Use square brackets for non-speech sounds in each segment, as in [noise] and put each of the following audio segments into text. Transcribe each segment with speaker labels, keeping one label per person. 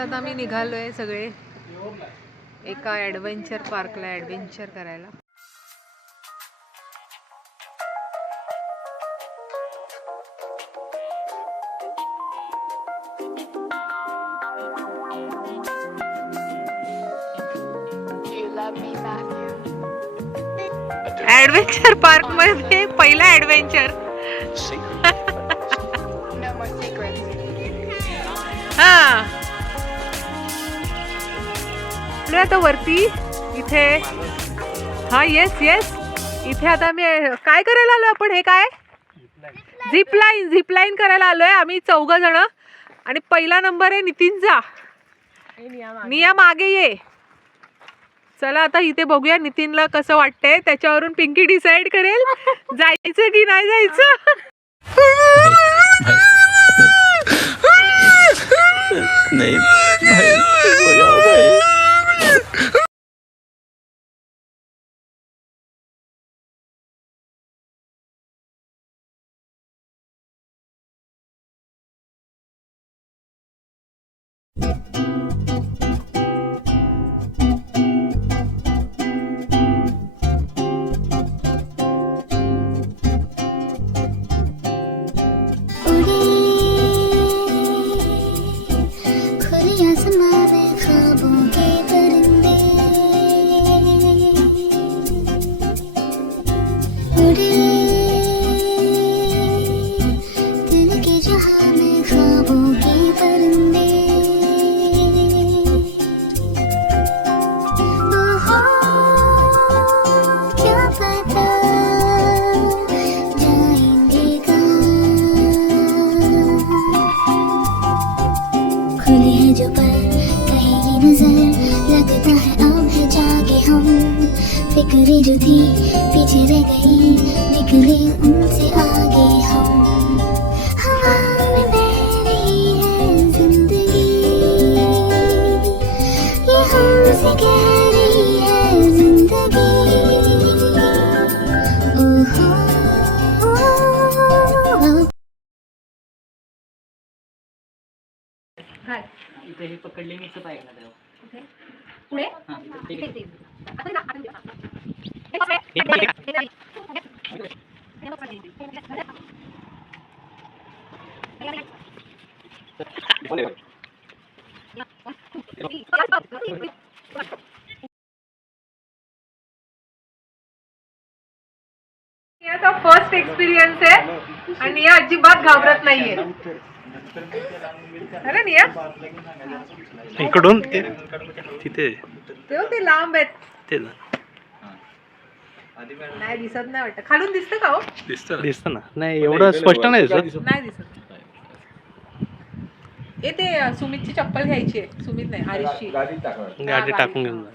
Speaker 1: आता आम्ही निघालोय सगळे एका ॲडव्हेंचर पार्कला ॲडव्हेंचर करायला. ॲडव्हेंचर पार्कमध्ये पहिला ॲडव्हेंचर [laughs] हा. आलोय आता वरती इथे. हा येस येस इथे आता मी काय करायला आलो आपण? हे काय? झिप लाईन झिप लाईन करायला आलोय आम्ही चौघ जण. आणि पहिला नंबर आहे नितीनचा निया मागे ये. चला आता इथे बघूया नितीनला कसं वाटतंय. त्याच्यावरून पिंकी डिसाइड करेल जायचं की नाही जायचं.
Speaker 2: नहीं.
Speaker 3: Thank you. फिक्रें जो पीछे रह गई निकले उनसे आगे
Speaker 1: याचा फ़र्स्ट एक्सपिरियन्स आहे आणि निया अजिबात घाबरत नाहीये अरे निया?
Speaker 2: इकडून ते तिथे
Speaker 1: तेव्हा ते लांब आहेत।
Speaker 2: ते ना।
Speaker 1: नाही दिसत नाही वाटत. खालून दिसतं का हो?
Speaker 2: दिसतं दिसतं ना. नाही एवढं स्पष्ट नाही दिसत.
Speaker 1: नाही दिसत. ए ते सुमितची चप्पल घ्यायची आहे. सुमित नाही हरीशची.
Speaker 2: गाडी टाकून घेऊन जा.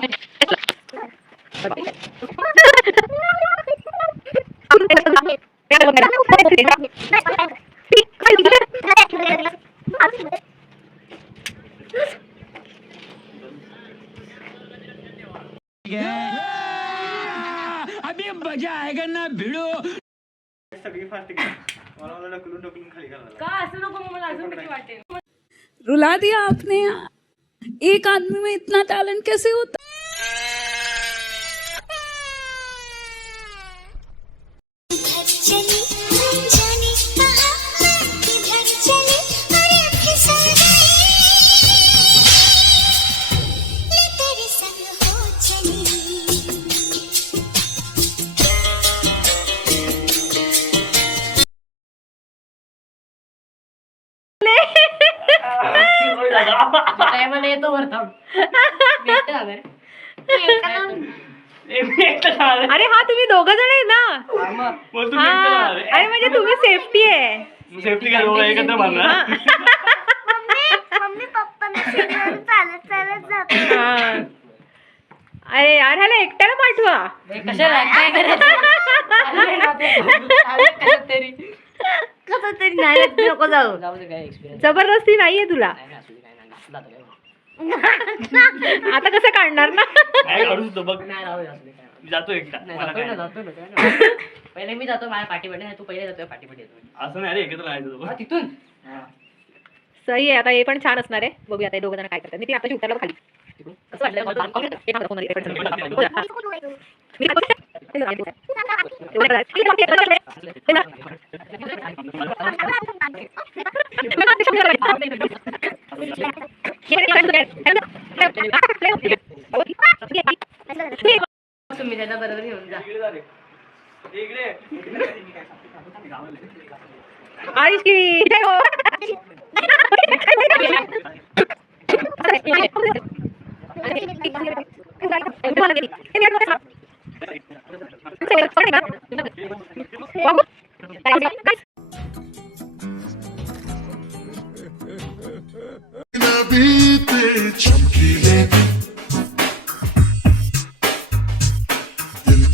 Speaker 1: Thank you.
Speaker 4: रुला दिया आपने एक आदमी में इतना टैलेंट कैसे होता?
Speaker 3: अरे
Speaker 1: हा तुम्ही दोघं जण आहे ना?
Speaker 5: हा,
Speaker 1: अरे म्हणजे तुम्ही सेफ्टी आहे.
Speaker 2: सेफ्टी काय एकत्र बांधणार
Speaker 3: मम्मी पप्पांना शेतावर चालत चालत जातो.
Speaker 1: हा. अरे यार ह्याला एकट्याला पाठवा.
Speaker 5: कशाला? काय करायचं? चालेल कसं तरी
Speaker 3: कसं तरी नाही नको जाऊ.
Speaker 5: जाऊ दे काय एक्सपिरियन्स
Speaker 1: जबरदस्ती नाहीये तुला.
Speaker 5: नाही ना असू दे काय नाही असला तर काय [laughs]
Speaker 1: आता कसं काढणार ना
Speaker 2: काय काढू शकतो बघ
Speaker 5: नाही राहू दे असू दे काय नाही.
Speaker 2: मी जातो एकटा
Speaker 5: नाही,
Speaker 2: मला
Speaker 5: जातोय
Speaker 2: काय
Speaker 5: ना
Speaker 2: नाही.
Speaker 5: जातोय ना काय नाही. पहिले मी जातो माझ्या पाठीमध्ये नाही, तू पहिले जातोय पाठीमध्ये येतो
Speaker 2: असं नाही रे एकत्र राहायचं
Speaker 5: हा. तिथून
Speaker 1: सही आहे आता हे पण छान असणार आहे बघूया आता हे दोघं जण काय करतात मी ती आता उतरला खाली कसं.
Speaker 5: तुम्ही त्याला बरोबर घेऊन जा
Speaker 1: की जय हो. [laughs] [laughs] [laughs]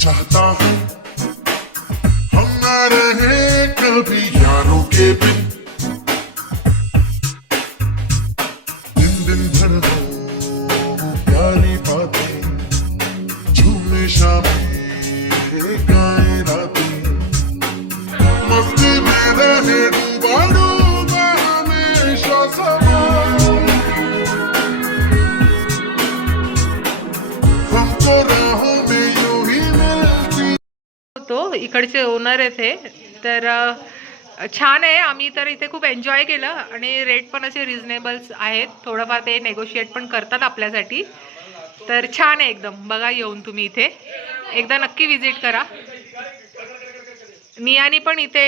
Speaker 6: चाहता है हम न रहे कभी यारों के बिन।
Speaker 1: होतो इकडचे ओनर आहेत हे. तर छान आहे. आम्ही तर इथे खूप एन्जॉय केलं आणि रेट पण असे रिझनेबल्स आहेत. थोडंफार ते नेगोशिएट पण करतात आपल्यासाठी. तर छान आहे एकदम. बघा येऊन तुम्ही इथे. एकदा नक्की विजिट करा. नियानी पण इथे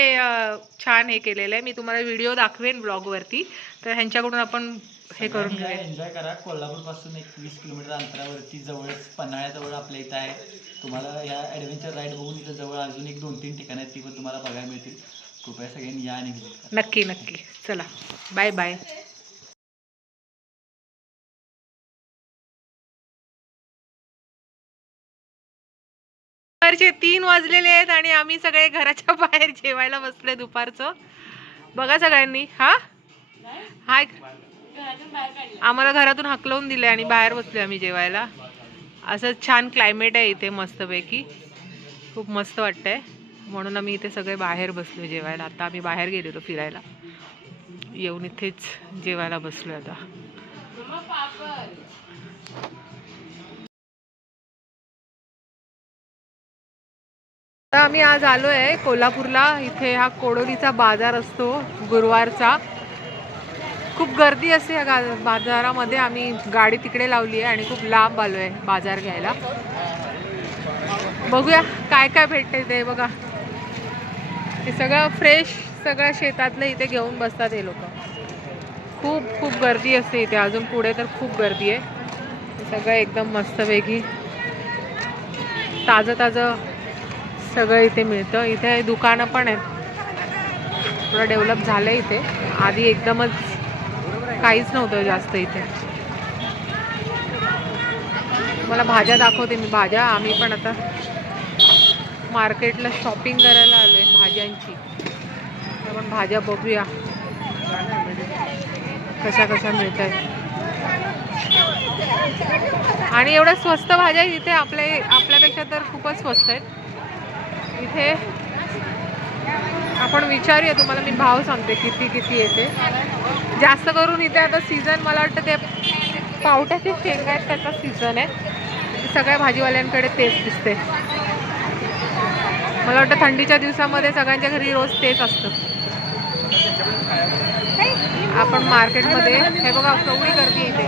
Speaker 1: छान हे केलेलं आहे. मी तुम्हाला व्हिडिओ दाखवेन ब्लॉगवरती तर ह्यांच्याकडून आपण हे करून घेऊया.
Speaker 7: एन्जॉय करा. कोल्हापूरपासून एक वीस किलोमीटर अंतरावरती जवळच पन्हाळ्याजवळ आपल्या इथं आहे. तुम्हाला या ॲडव्हेंचर राईड बघून इथं जवळ अजून एक दोन तीन ठिकाणं आहेत ती पण तुम्हाला बघायला मिळतील. कृपया सगळ्यांनी या आणि
Speaker 1: नक्की नक्की. चला. बाय बाय दुपारचे तीन वाजलेले आहेत आणि आम्ही सगळे घराच्या बाहेर जेवायला बसलोय दुपारचं. बघा सगळ्यांनी हा? हाय. आम्हाला घरातून हकलवून दिले आणि बाहेर बसलोय आम्ही जेवायला. असं छान क्लायमेट आहे इथे मस्तपैकी. खूप मस्त वाटतंय. म्हणून आम्ही इथे सगळे बाहेर बसलो जेवायला. आता आम्ही बाहेर गेलेलो फिरायला. येऊन इथेच जेवायला बसलो आता. आता आम्ही आज आलो आहे कोल्हापूरला. इथे हा कोडोलीचा बाजार असतो गुरुवारचा. खूप गर्दी असते या गा बाजारामध्ये. आम्ही गाडी तिकडे लावली आहे आणि खूप लांब आलो आहे बाजार घ्यायला. बघूया काय काय भेटते ते बघा. हे सगळं फ्रेश सगळं शेतातलं इथे घेऊन बसतात हे लोक. खूप खूप गर्दी असते इथे. अजून पुढे तर खूप गर्दी आहे. सगळं एकदम मस्तपैकी ताजं ताजं सगळं इथे मिळतं. इथे दुकानं पण आहेत. थोडं डेव्हलप झालं इथे. आधी एकदमच काहीच नव्हतं जास्त इथे. मला भाज्या दाखवते मी. भाज्या आम्ही पण आता मार्केटला शॉपिंग करायला आलो आहे भाज्यांची आपण भाज्या बघूया. कशा कशा मिळत आहेत आणि एवढ्या स्वस्त भाज्या इथे आपल्या आपल्यापेक्षा तर खूपच स्वस्त आहेत. इथे आपण विचारूया तुम्हाला मी भाव सांगते किती किती येते. जास्त करून इथे आता सीझन मला वाटतं ते पावट्याचे शेंगा आहेत त्याचा सीझन आहे. सगळ्या भाजीवाल्यांकडे तेच दिसते. मला वाटतं थंडीच्या दिवसामध्ये सगळ्यांच्या घरी रोज तेच असतं. आपण मार्केटमध्ये हे बघा केवढी गर्दी इथे.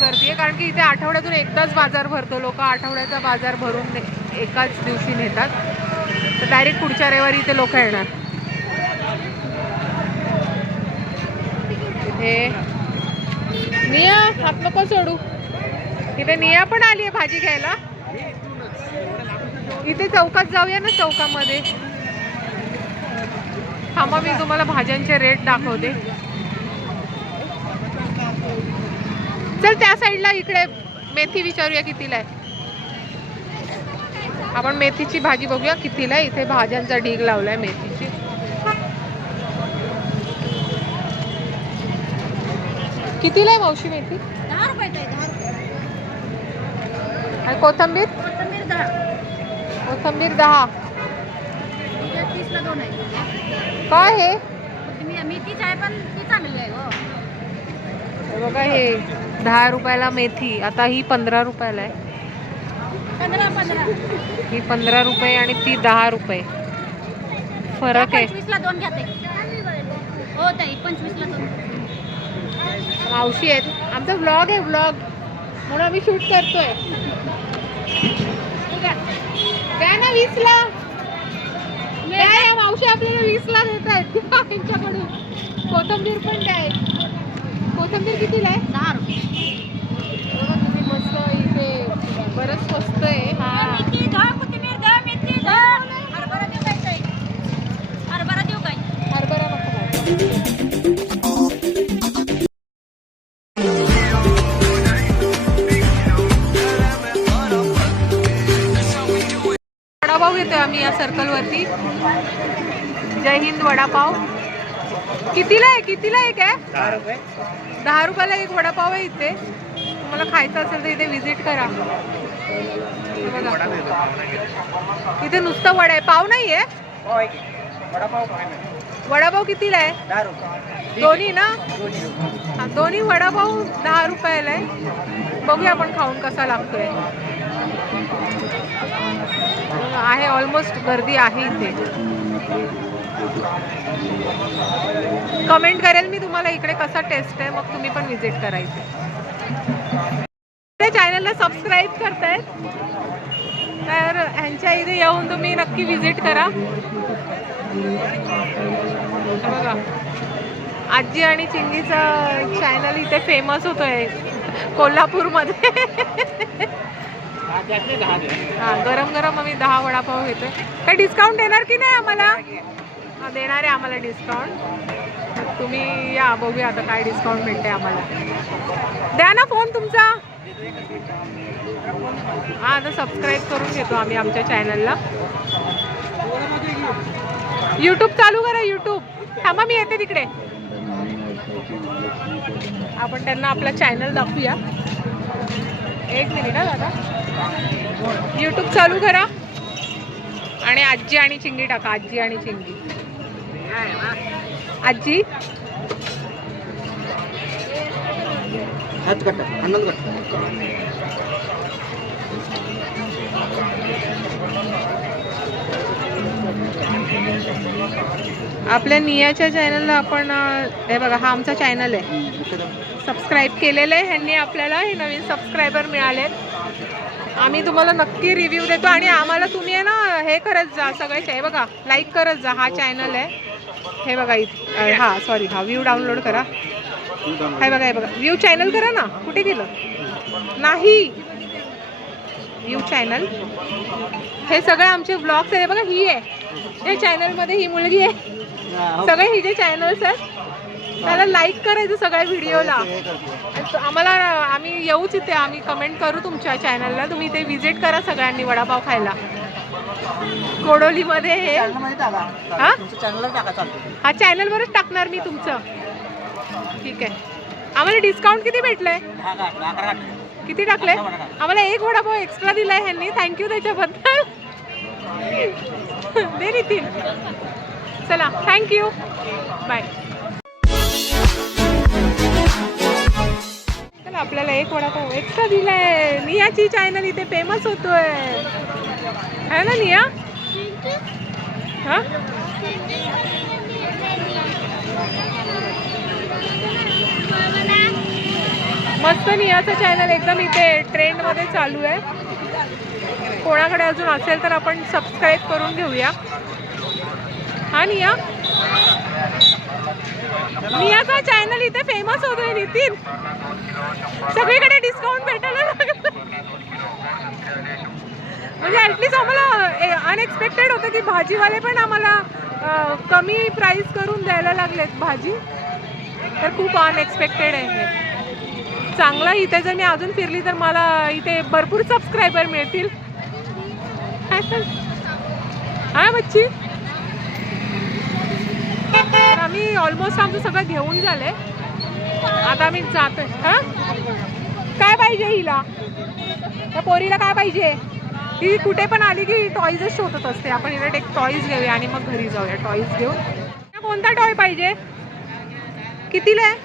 Speaker 1: गर्दी आहे कारण की इथे आठवड्यातून एकदाच बाजार भरतो लोक आठवड्याचा बाजार भरून ने- एकाच दिवशी नेतात. तर डायरेक्ट पुढच्या रविवारी इथे लोक येणार. इथे निया हात नको सोडू. इथे निया पण आली आहे भाजी घ्यायला. इथे चौकात जाऊया ना चौकामध्ये. थांबा मी तुम्हाला भाज्यांचे रेट दाखवते. चल त्या साईडला इकडे मेथी विचारूया कितीला आहे. आपण मेथीची भाजी बघूया कितीला आहे. इथे भाज्यांचा ढीग लावलाय मेथीची. कितीला आहे मावशी मेथी?
Speaker 8: दहा आहे रुपये.
Speaker 1: आणि कोथंबीर?
Speaker 8: कोथिंबीर दहा. आहे
Speaker 1: काय हे?
Speaker 8: आहे आहे
Speaker 1: बघा हे दहा रुपयाला मेथी. आता ही पंधरा रुपयाला आहे. ही पंधरा रुपये आणि ती दहा रुपये. फरक आहे.
Speaker 8: हो
Speaker 1: मावशी आहेत. आमचा व्लॉग आहे व्लॉग म्हणून आम्ही शूट करतोय. द्या ना वीसला. मावशी आपल्याला वीसला देत आहेत. त्यांच्याकडून कोथंबीर पण द्या. कोथंबीर कितीला आहे?
Speaker 8: दहा रुपये
Speaker 1: बघा तुम्ही मस्त इथे बरंच स्वस्त आहे
Speaker 8: मेथी दहा कोथिंबीर दहा मेथी दहा हरभरा देऊ काय ताई हरभरा देऊ काय
Speaker 1: हरभरा नको वडापाव घेतोय आम्ही या सर्कलवरती जय हिंद वडापाव. कितीला आहे? कितीला आहे काय दहा रुपयाला एक वडापाव आहे इथे. तुम्हाला खायचं असेल तर इथे व्हिजिट करा. इथे नुसतं वडा आहे. पाव नाही आहे वडापाव कितीला आहे? दोन्ही ना? दोन्ही वडापाव दहा रुपयाला आहे. बघूया आपण खाऊन कसा लागतोय. आहे ऑलमोस्ट गर्दी आहे इथे. कमेंट करेल मी तुम्हाला इकडे कसा टेस्ट आहे मग तुम्ही पण व्हिजिट करायचे चॅनलला सबस्क्राईब करतायत. तर ह्यांच्या इथे येऊन तुम्ही नक्की व्हिजिट करा. बघा. आजी आणि चिंगीचं चॅनल इथे फेमस होतोय. कोल्हापूरमध्ये. हा गरम गरम आम्ही दहा वडापाव घेतोय. काही डिस्काउंट देणार की नाही आम्हाला? देणार आहे आम्हाला डिस्काउंट तुम्ही या बघूया आता काय डिस्काउंट मिळते आम्हाला. द्या ना फोन तुमचा. हा आता सबस्क्राईब करून घेतो आम्ही आमच्या चॅनलला यूट्यूब चालू करा यूट्यूब थांबा मी येते तिकडे. आपण त्यांना आपला चॅनल दाखवूया. एक मिनिट हा दादा. यूट्यूब चालू करा. आणि आजी आणि चिंगी टाका आजी आणि चिंगी. आजी? आपल्या नियाच्या चॅनलला आपण हे बघा हा आमचा चॅनल आहे. सबस्क्राईब केलेलं आहे. ह्यांनी आपल्याला हे नवीन सबस्क्रायबर मिळाले आम्ही तुम्हाला नक्की रिव्ह्यू देतो. आणि आम्हाला तुम्ही आहे ना हे करत जा सगळे हे बघा लाईक करत जा हा चॅनल आहे. हे बघा इथ हां हा सॉरी हा व्ह्यू डाउनलोड करा. हे बघा हे बघा व्ह्यू चॅनल करा ना. कुठे गेलं? नाही. व्ह्यू चॅनल हे सगळे आमचे ब्लॉग्स आहे. बघा ही आहे. या चॅनलमध्ये ही मुलगी आहे. सगळे ही जे चॅनल्स आहेत त्याला लाईक करायचं सगळ्या व्हिडिओला आम्हाला आम्ही येऊच इथे आम्ही कमेंट करू तुमच्या चॅनलला तुम्ही इथे व्हिजिट करा सगळ्यांनी वडापाव खायला. कोडोलीमध्ये हे? हा? हा चॅनलवरच टाकणार मी तुमचं. ठीक आहे. आम्हाला डिस्काउंट किती भेटलंय? किती टाकलंय आम्हाला एक वडापाव एक्स्ट्रा दिलाय ह्यांनी. थँक्यू त्याच्याबद्दल. दे नितीन. चला थँक्यू बाय चला आपल्याला एक वडापाव एक्स्ट्रा दिलाय. नियाची चॅनल इथे फेमस होतोय. है ना निया? हाँ? मस्त नियाचं चॅनल एकदम इथे ट्रेंडमध्ये चालू आहे. कोणाकडे अजून असेल तर आपण सबस्क्राईब करून घेऊया. हा निया? नियाचा चॅनल इथे फेमस होतोय नितीन. सगळीकडे डिस्काउंट भेटायला लागलं. म्हणजे ॲटलीस्ट आम्हाला अनएक्सपेक्टेड होतं की भाजीवाले पण आम्हाला कमी प्राईस करून द्यायला लागलेत भाजी. तर खूप अनएक्सपेक्टेड आहे चांगला चांगलं इथे जर मी अजून फिरली तर मला इथे भरपूर सबस्क्रायबर मिळतील. हा मच्छी आम्ही ऑलमोस्ट आमचं सगळं घेऊन झालंय. आता आम्ही जातोय. हा? काय पाहिजे हिला? त्या पोरीला काय पाहिजे? ती कुठे पण आली की टॉईजच शोधत असते. आपण इकडे एक टॉईज घेऊया आणि मग घरी जाऊया टॉईज घेऊन. कोणता टॉय पाहिजे? कितीला आहे?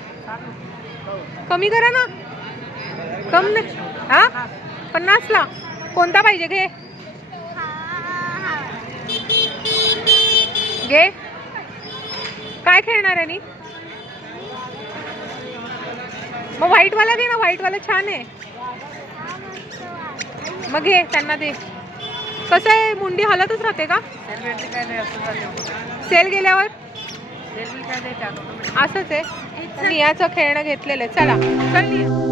Speaker 1: कमी करा ना. कम नाही. हा? पन्नासला. कोणता पाहिजे घे? घे. काय खेळणार आहे मग व्हाईटवाला घे ना. व्हाईटवाला छान आहे. मग घे त्यांना दे. कसं आहे मुंडी हलतच राहते का? सेल गेल्यावर? असंच आहे. नियाचं खेळणं घेतलेलं आहे. चला. चल निया.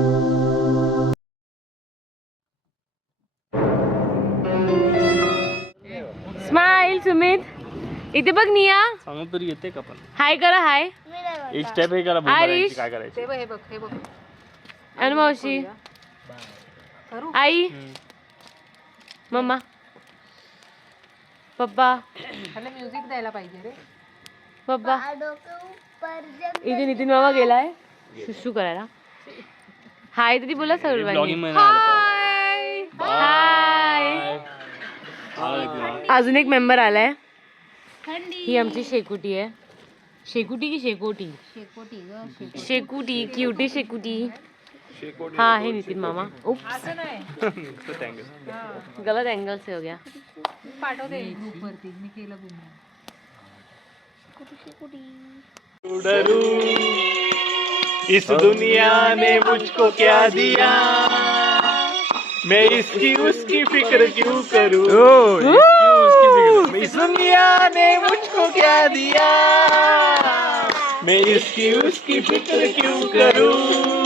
Speaker 9: स्माइल सुमित इथे बघ निया.
Speaker 2: तरी येते का पण?
Speaker 9: हाय करा हाय
Speaker 2: एक स्टेप हे करा. काय करायचं?
Speaker 1: हे बघ हे बघ. हे बघ
Speaker 9: अनुमावशी
Speaker 1: करू?
Speaker 9: आई. मम्मा. पप्पा.
Speaker 1: म्युझिक द्यायला पाहिजे रे.
Speaker 9: पप्पा. इथे नितीन मामा गेलाय. शुशू करायला. हाय तरी बोला
Speaker 2: आलं
Speaker 9: हाय.
Speaker 2: पाहिजे.
Speaker 9: अजून एक मेंबर आलाय. ही आमची शेकुटी आहे. शेकुटी की शेकोटी? शेकुटी क्युटी शेकुटी. हा है नितिन मामा। उप्स गलत एंगल से हो गया।
Speaker 2: डरू इस दुनिया ने मुझको क्या दिया? मैं इसकी उसकी फ़िक्र क्यों करूँ? इस दुनिया ने मुझको क्या दिया? मैं इसकी उसकी फ़िक्र क्यों करूँ?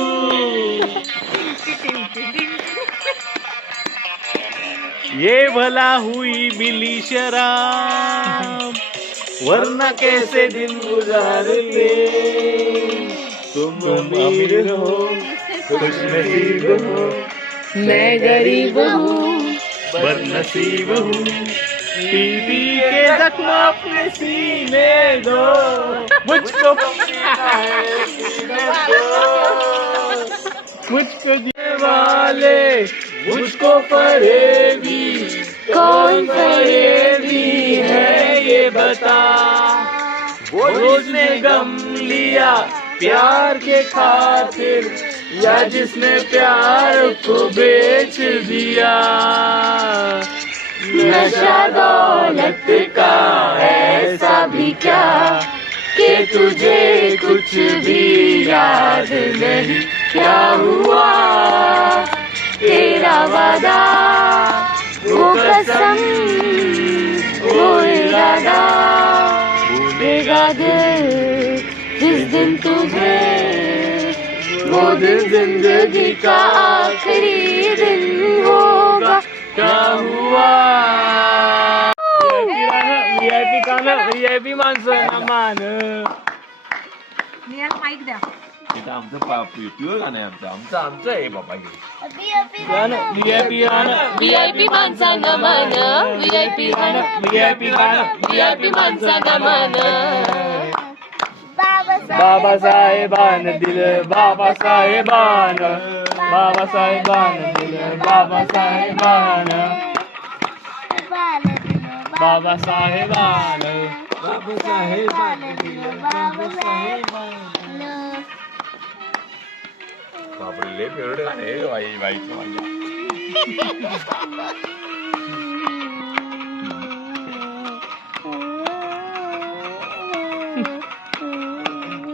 Speaker 2: ये भला हुई मिली शराब। वरना कैसे दिन गुजारते? तुम अमीर हो, खुश नसीब हो।
Speaker 9: मैं गरीब हूँ,
Speaker 2: बदनसीब हूँ। पी पी के जख्म अपने सीने दो। मुझको मुझको वाले मुझको फरेबी कौन फरेबी है ये बता। वो जिसने गम लिया प्यार के खातिर, या जिसने प्यार को बेच दिया। नशा दौलत का ऐसा भी क्या कि तुझे कुछ भी याद नहीं? क्या हुआ? तेरा वादा वो कसम वो इरादा भूलेगा दिल जिस दिन तुझे वो दिन जिंदगी का आखिरी दिन होगा। क्या हुआ? व्हीआयपी गाणं व्हीआयपी माणसं ना मान
Speaker 1: नियाला माईक द्या
Speaker 10: आमचं प्युअर गाणं आहे आमचं आमचं आमचं आहे बाबा हे.
Speaker 2: गाणं व्हीआयपी गाणं
Speaker 9: व्हीआयपी माणसांना मन व्हीआयपी गाणं
Speaker 2: व्हीआयपी गाणं
Speaker 9: व्हीआयपी माणसांना मन
Speaker 2: बाबासाहेबान दिलं बाबासाहेबान. बाबासाहेबान दिलं बाबासाहेबान. बाबासाहेबान.
Speaker 10: बापरे लय फेवरेट आहे बाई बाईचं माझ्या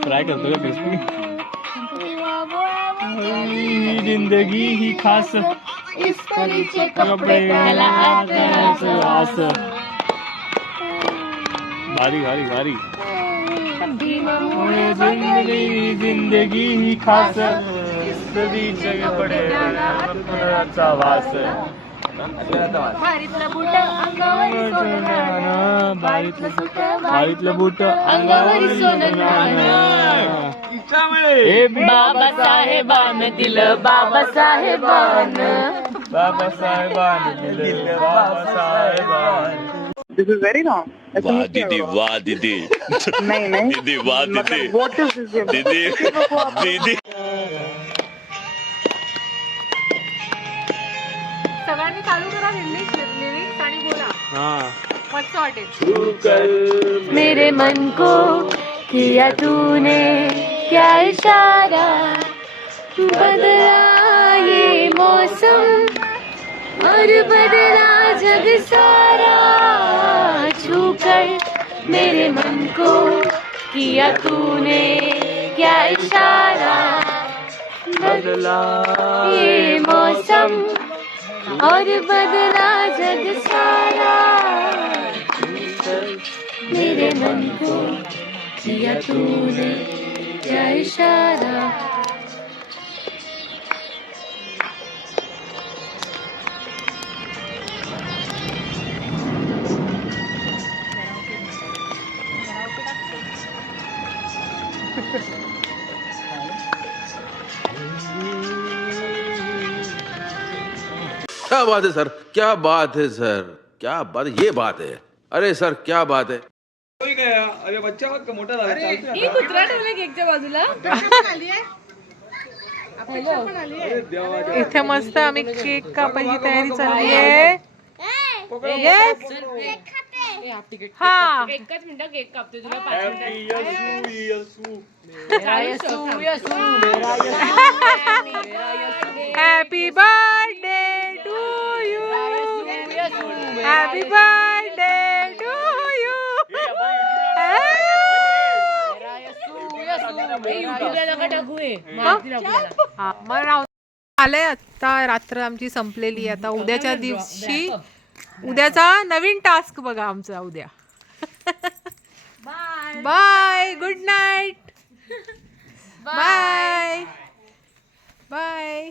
Speaker 2: ट्राय करतो का फेसबुक जिंदगी ही खास. कपडे असं भारी भारी भारी. जिंदगी जिंदगी ही खास. जग पडे फुलाचा वास.
Speaker 8: भारीतलं बुट अंगावर
Speaker 2: भारीतलं बूट अंगावर हे
Speaker 9: बाबासाहेबान दिलं बाबासाहेबान.
Speaker 2: बाबासाहेबान दिलं बाबासाहेबान.
Speaker 11: This is very wrong. It's a
Speaker 10: वाह. दीदी वाह दीदी.
Speaker 11: नहीं नहीं.
Speaker 10: दीदी वाह दीदी? दीदी दीदी.
Speaker 1: सगळ्यांनी चालू करा लिरिक्स आणि बोला. मस्त वाटेल.
Speaker 9: मेरे मन को किया तूने क्या इशारा? बदला ये मौसम और बदला जग सारा। छू कर मेरे मन को किया तूने क्या इशारा?
Speaker 2: बदला
Speaker 9: ये मौसम और बदला जग सारा। मेरे मन को किया तूने क्या इशारा?
Speaker 10: बात है सर? क्या बात है सर? क्या बात? ये बात है। अरे सर क्या बात है?
Speaker 1: इथे मस्त आम्ही केक कापायची तयारी चालली आहे. Yes. हा।
Speaker 9: एकच मिनिट केक कापते तुला
Speaker 1: happy birthday happy birthday to you मग आलंय आता रात्र आमची संपलेली आता उद्याच्या दिवशी उद्याचा नवीन टास्क बघा आमचा उद्या. Bye good night bye bye